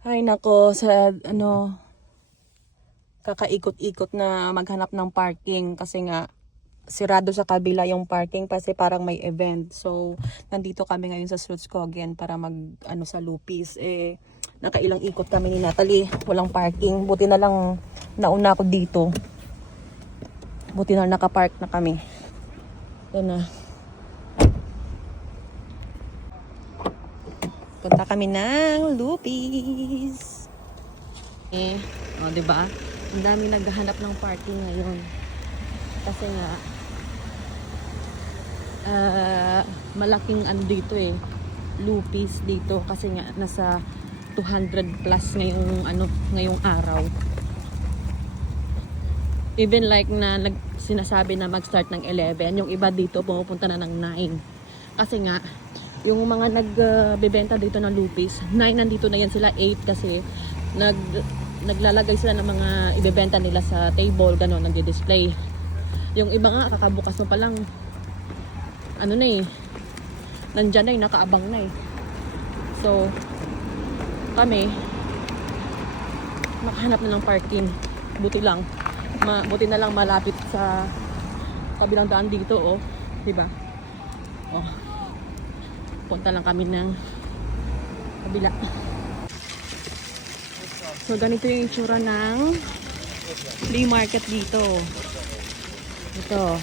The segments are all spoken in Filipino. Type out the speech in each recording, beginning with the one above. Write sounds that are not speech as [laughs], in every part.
Ay nako, sa ano, kakaikot-ikot na maghanap ng parking kasi nga sirado sa kabila yung parking kasi parang may event. So, nandito kami ngayon sa Slutskogen para mag ano sa Lupis. Eh, nakailang ikot kami ni Natalie. Walang parking. Buti na lang nauna ako dito. Buti na nakapark na kami. Yan na. Punta kami ng Lupis. Eh, o, oh, di ba? Ang dami naghahanap ng parking ngayon. Kasi nga, ah, malaking ano dito eh, Lupis dito. Kasi nga, nasa 200 plus ngayong, ano, ngayong araw. Even like na nag, sinasabi na mag-start ng 11, yung iba dito pumupunta na ng 9. Kasi nga, yung mga nagbebenta dito ng lupis, 9 nandito na yan sila, 8 kasi nag naglalagay sila ng mga ibebenta nila sa table, gano'n, nagdi-display. Yung iba nga, kakabukas mo pa lang, ano na eh, nandyan na eh, nakaabang na eh. So, kami, makahanap na ng parking. Buti lang. Ma, buti na lang malapit sa kabilang daan dito, oh. Diba? Oh. Punta lang kami ng kabila. So, ganito yung itsura ng flea market dito. Ito.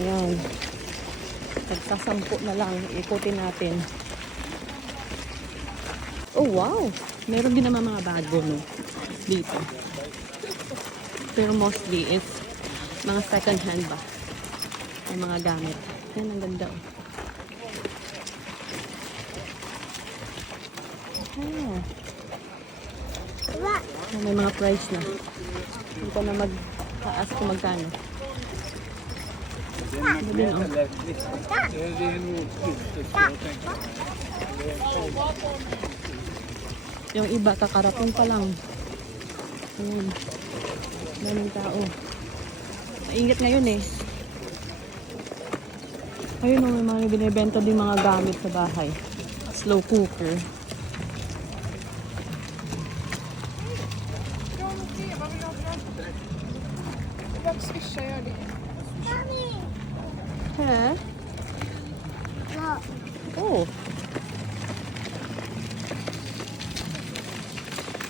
Ayan. Nagsasampu na lang. Ikutin natin. Oh, wow! Meron din naman mga bago, no? Dito. Pero mostly is mga second hand ba? Yung mga gamit. Ayan, ang ganda, oh. Ah. Ah, may mga price na. Hindi ko na mag-taas kung magkano. Ano oh. Yung iba, kakarating pa lang. Ayan. Daming tao. Maingat ngayon eh. Ayun oh, may mga binibenta din mga gamit sa bahay. Slow cooker.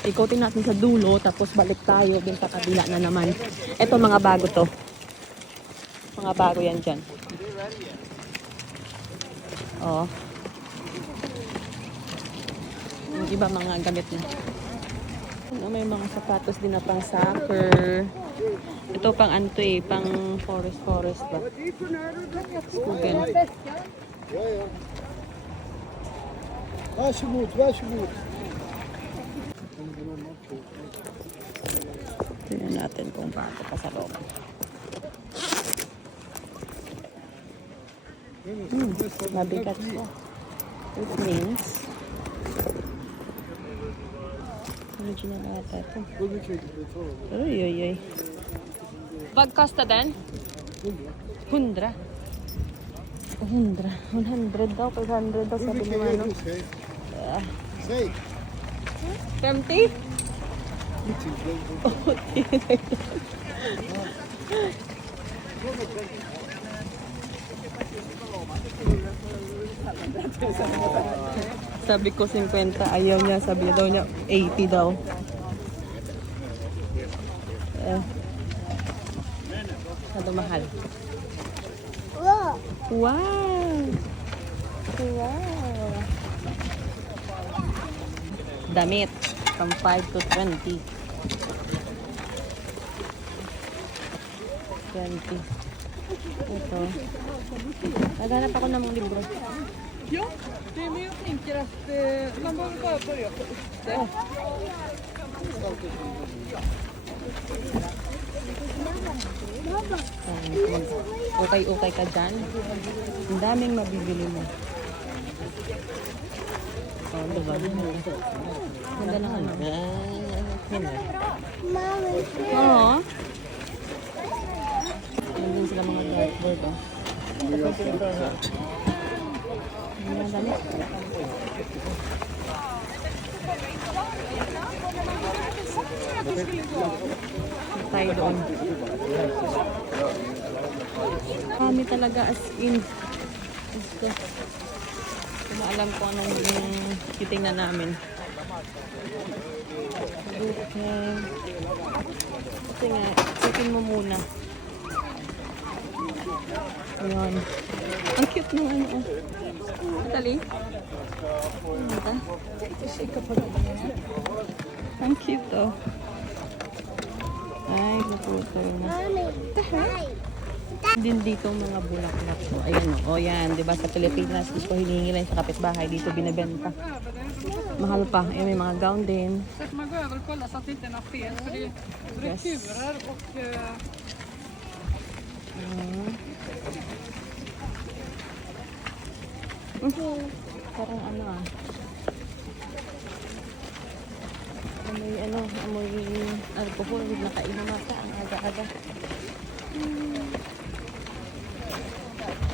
Ikotin natin sa dulo, tapos balik tayo din sa kabila na naman. Ito mga bago to. Mga bago yan dyan. Oh. Yung iba mga gamit na. Ano, may mga sapatos din na pang soccer. Ito pang ano to eh, pang forest forest ba? Skogen. Varsågod, varsågod. natin kung bago pa sa loob. Hmm, mabigat po. It means original ata ito. Uy, uy, uy. Bag costa din? Hundra. Hundra. 100 daw. 500 daw. Sabi naman, no? Uh, 70? Sabi ko 50, ayaw niya. Sabi daw niya 80 daw. Eh. Ano mahal? Wow! Wow! Damit. From 5 to 20. 20. Ito. Naghanap ako ng libro. Ja, det är jag tänker att eh, man behöver bara börja på uppe. Okay-okay ka dyan. Ang daming mabibili mo. Oh, diba? Ganda ng ano. Oo. Nandun sila mga dartboard, oh. Ang mga damit. Tayo doon. Kami talaga as in. Gusto. Hindi mo alam kung anong yung titingnan namin. Okay. Kasi nga, checkin mo muna. Ayan. Ang cute ng ano. oh. Dali. Ano ba? Ang cute oh. Ay, naputo na. Din dito mga bulaklak ko. Ayan o. Oh, yan. Di ba sa Pilipinas, gusto hiningi lang sa kapitbahay. Dito binibenta. Mahal pa. Ayan, may mga gown din. Att man går över och kollar så att inte är något fel. För det, är Yes. kurer och... Mm. Mm. Parang ano ah. Amoy ano, amoy alcohol. Nakainom ata ang aga-aga. Hmm.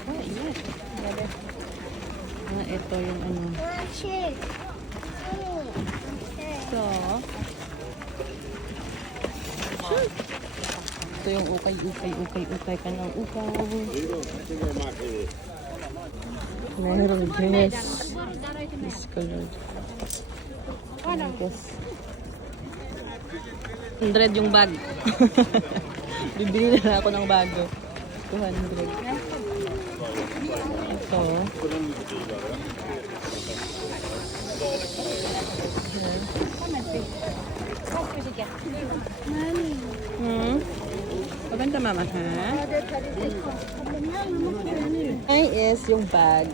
Ah, yes. Grabe. Ah, ito yung ano. So, ito yung ukay, ukay, ukay, ukay ka ng ukay. Meron dress. This colored. I guess. 100 yung bag. [laughs] Bibili na ako ng bago. 200. Ito. Hmm? Maganda mama, ha? Ay, is yung bag.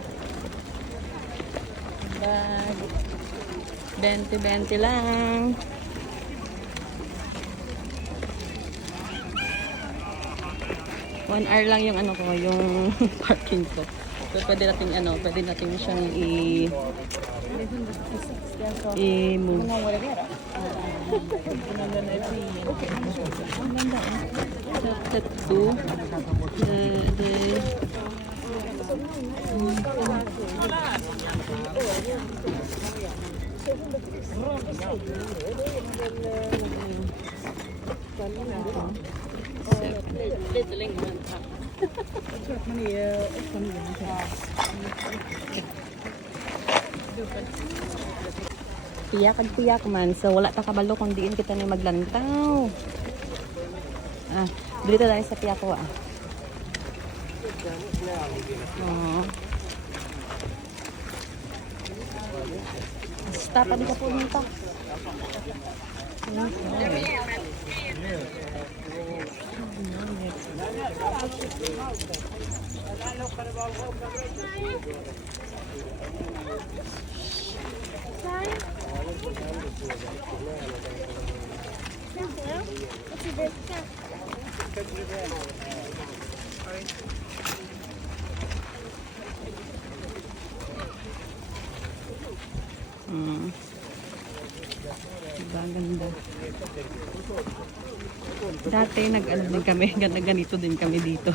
Bag. 20-20 lang. One hour lang yung ano ko, yung [laughs] parking ko. So, pwede natin ano, pwede natin siyang i i-move. Chapter 2 the, the Lite längre Piyak at piyak man. So, wala ta kabalo kung diin kita ni maglantaw. Ah, dito tayo sa piyak ko ah. Oo. Basta pa di ka punta. Mm. Diba, ang ganda. Dati nag ano din kami, [laughs] gan- ganito din kami dito.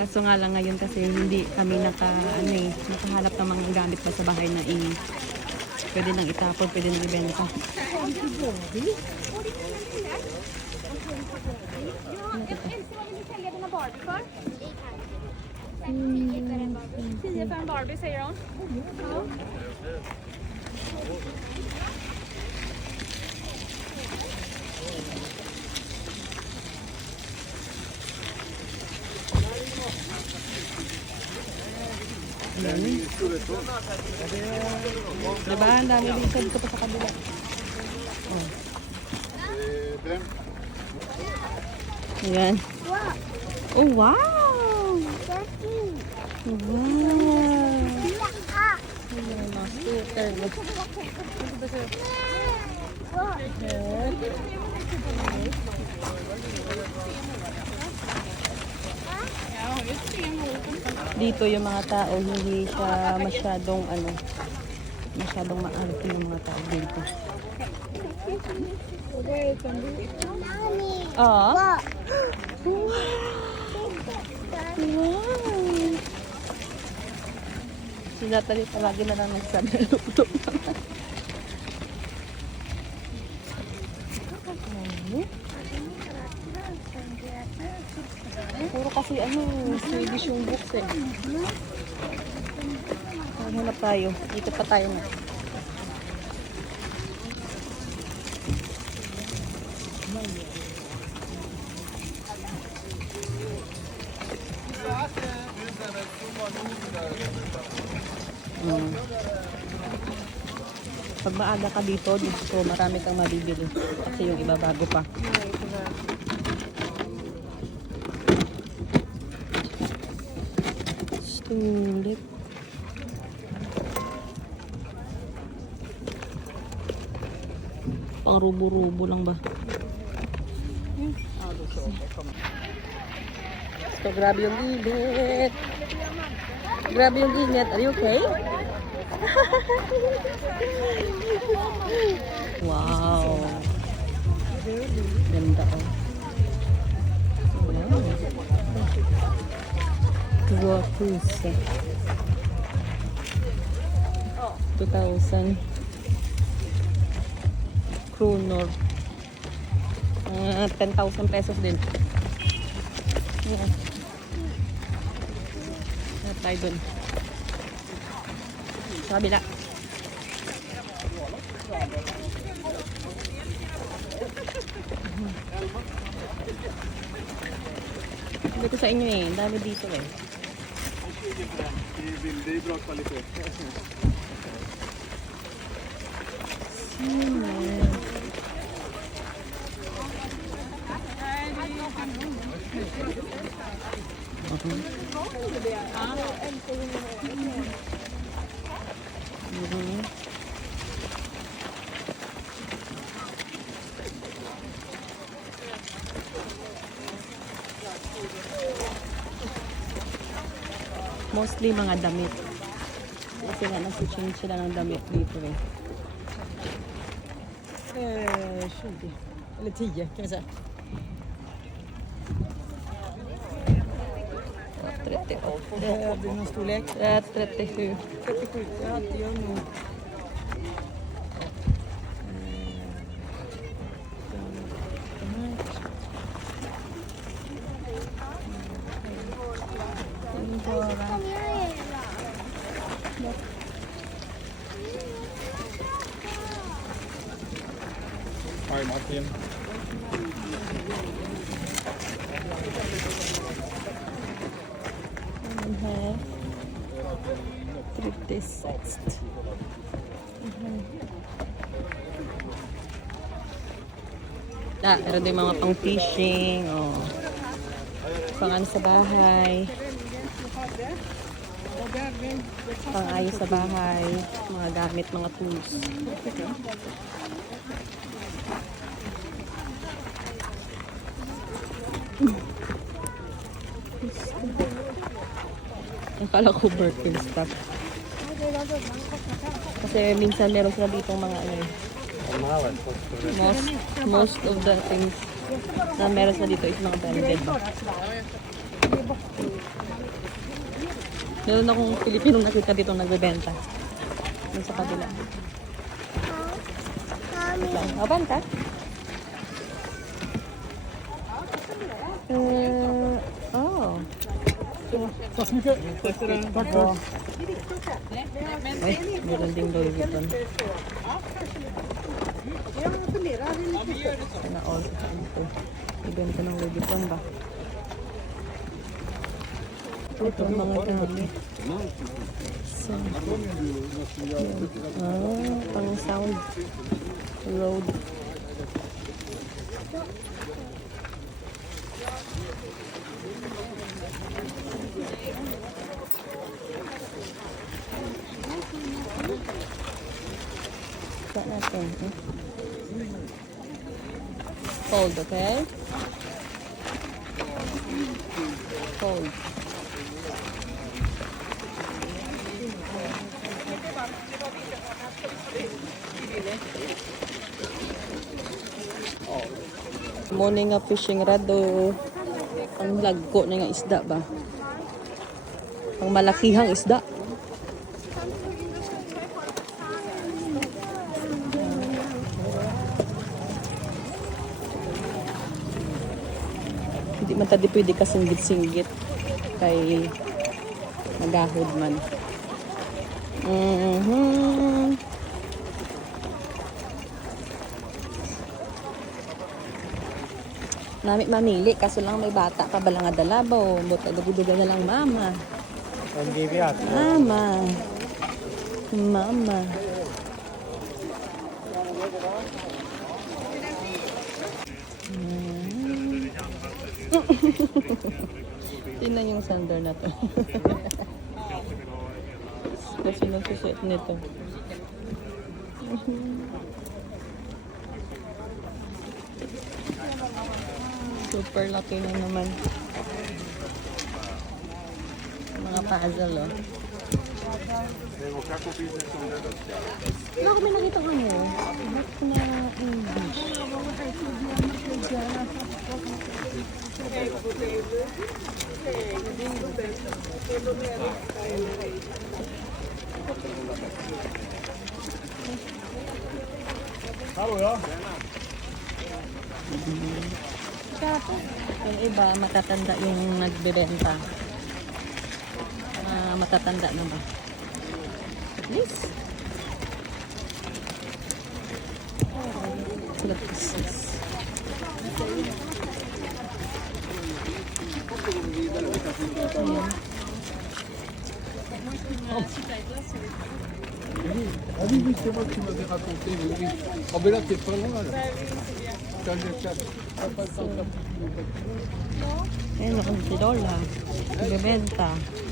Kaso nga lang ngayon kasi hindi kami naka ano eh, nakahanap ng mga gamit pa sa bahay na i pwede nang itapon, pwede nang ibenta. Tio för en Barbie säger hon. Diba? Ang dami dito dito pa sa kabila. Ayan. Oh, wow! Wow! Ayan. Dito yung mga tao, hindi siya masyadong ano, masyadong maalok yung mga tao dito. Oo. Wow! Wow! Si Natalie palagi na lang nagsabi na luto naman. Puro kasi ano, Swedish yung books eh. Hanap tayo. Dito pa tayo na. Mm. Pag maaga ka dito, dito marami kang mabibili. Kasi yung iba bago pa. Tulip. Pang rubo-rubo lang ba? So, grabe yung init. Grabe yung init. Are you okay? [laughs] wow. Ganda oh. Wow. Guapus. 2,000 kronor. Ah, 10,000 pesos din. Yeah. Hanap tayo dun. Sa kabila. Dito sa inyo eh. Dami dito eh. Det är bra kvalitet. Mhm. Mostly mga damit. Kasi nga nasi-change sila ng damit dito eh. Eh, 20. Eller 10 kan vi säga. 38. Eh, blir det någon storlek? Eh, 37. 37. Ja, det gör nog. And have 36. Ah, meron din mga pang fishing, oh. Pang ano sa bahay. Pang ayos sa bahay. Mga gamit, mga tools. Akala ko Birkin stuff. Kasi minsan meron sila ditong mga ano. Most, most of the things na meron sila dito is mga branded. Meron akong Pilipinong nakita dito nagbebenta. Yung sa kabila. Wait lang. Aban ka? Uh, oh. Tack så mycket. Tack för Ay, meron ding Louis Vuitton. Sana all ito. Ibenta ng Louis Vuitton ba? Ito ang mga gamit. So, ah, pang sound. Road. Saan natin? Eh? Fold, okay? Fold. Morning nga fishing rado. Ang lagko na nga isda ba? Ang malakihang isda. Hindi man tadi pwede ka singgit-singgit kay nagahod man. Mhm. Nami mamili kaso lang may bata pa bala nga dalabaw. Buta dugudugan na lang mama. Gibiat. Mama. Mama. [laughs] Tingnan yung sandor na to. [laughs] Kasi nagsusuot nito. [laughs] Super laki na naman. Mga puzzle, oh. Wala ko may nakita ano. Ba't na English? Haluja? Yung iba, matatanda yung nagbebenta. Matatanda na ba? Look at this. Ayan. Ah oui, oui, c'est moi qui m'avais raconté, oui. Oh, ben là, t'es pas loin, là. Tiens, tiens. Hop, hop, hop, hop. Ayan ako si Lola. Nagbebenta. Ah. Wala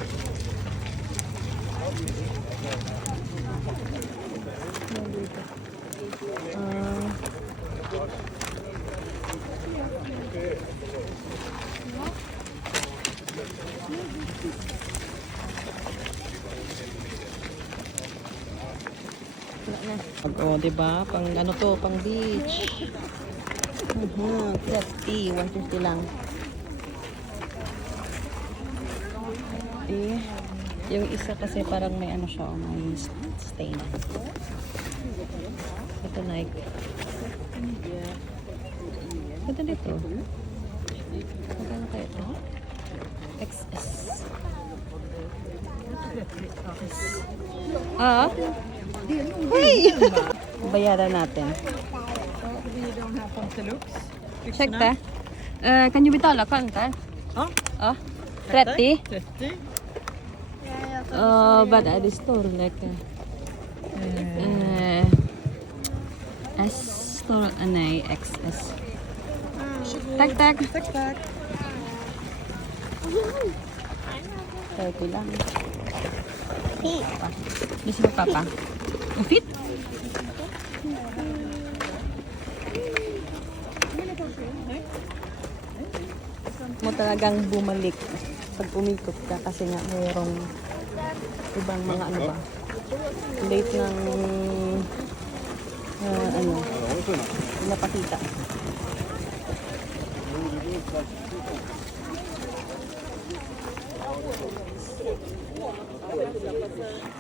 na. Oh, 'di ba? Pang ano to, pang beach. Mhm, 50, 150 lang. Eh, yung isa kasi parang may ano siya, oh, may stain. Ito Nike. Ito dito. Magkano kaya ito? XS. Ah? Hey! [laughs] Bayaran natin. Check that. Uh, kan you betala kontant? Ja. Ja. 30? 30. Uh, vad är det står like? Uh, S står, ah, nej, XS. Tack, tack. Tack, tack. 30 lang. Papa. Gusto mo papa? Fit? mo talagang bumalik pag umikot ka kasi nga mayroong ibang mga ano ba late ng ah, ano napakita Mhm.